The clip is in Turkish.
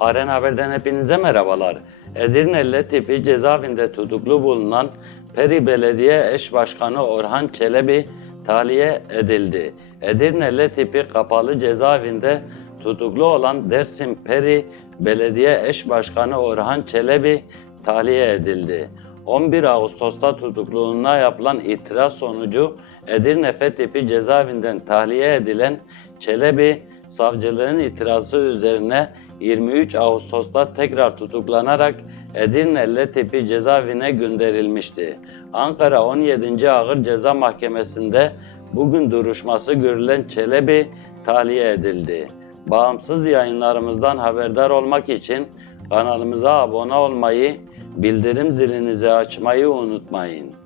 Aren Haber'den hepinize merhabalar. Edirne tipi cezaevinde tutuklu bulunan Peri Belediye Eş Başkanı Orhan Çelebi tahliye edildi. Edirne tipi kapalı cezaevinde tutuklu olan Dersim Peri Belediye Eş Başkanı Orhan Çelebi tahliye edildi. 11 Ağustos'ta tutukluğuna yapılan itiraz sonucu Edirne F tipi cezaevinden tahliye edilen Çelebi, savcılığın itirazı üzerine 23 Ağustos'ta tekrar tutuklanarak Edirne tipi cezaevine gönderilmişti. Ankara 17. Ağır Ceza Mahkemesi'nde bugün duruşması görülen Çelebi tahliye edildi. Bağımsız yayınlarımızdan haberdar olmak için kanalımıza abone olmayı, bildirim zilinizi açmayı unutmayın.